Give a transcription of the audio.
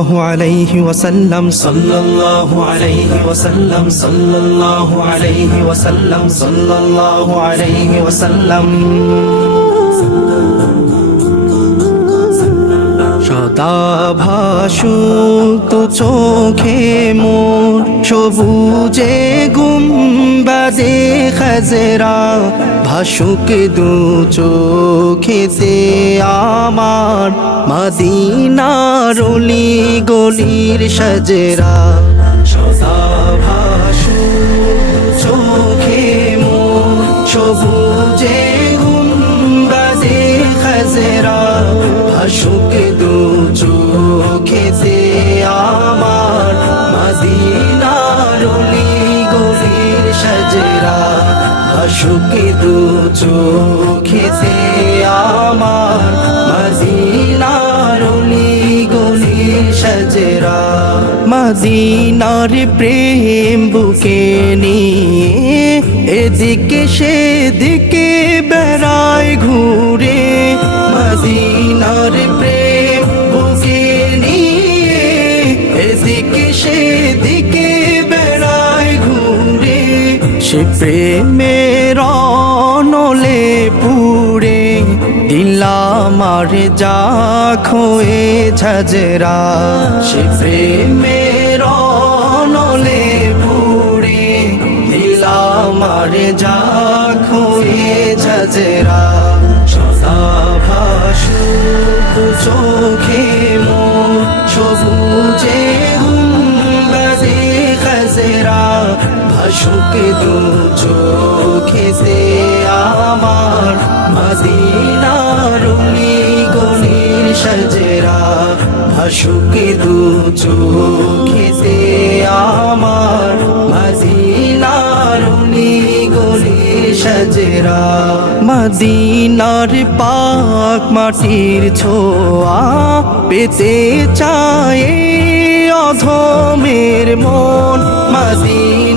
সাল্লাল্লাহু আলাইহি ওয়াসাল্লাম সাল্লাল্লাহু আলাইহি ওয়াসাল্লাম, সাল্লাল্লাহু আলাইহি ওয়াসাল্লাম, সাল্লাল্লাহু আলাইহি ওয়াসাল্লাম। সদা ভাসু তো চোখে মোর সবুজে গুম বাজে খাজরা ভাসুক দু চোখেতে আমার। মাদিনার গলির সাজেরা ভাসুক দু চোখেতে আমার মাদিনার গলির সাজেরা। মাদিনার প্রেম বুকে নিয়ে এদিকে সেদিকে বেড়ায় ঘুরে। মদিনার প্রেম বুকে নিয়ে এদিকে সেদিকে বেড়ায় ঘুরে। সে প্রেমের দিলামার যা খোয়ে ঝজরা সে প্রেমের নলে পুরে দিলামার যা খোয়ে ঝজরা সদা ভাসু চোখে মোর সবুজে গুম্বাদে খাজরা। ভাসুক দু চোখেতে আমার মদিনার উলি গলির সাজেরা, ভাসুক দু চোখেতে আমার মদিনার গলির সাজেরা। মদিনার পাক মাটির ছোয়া পেতে চায় অধমের মন। মাদি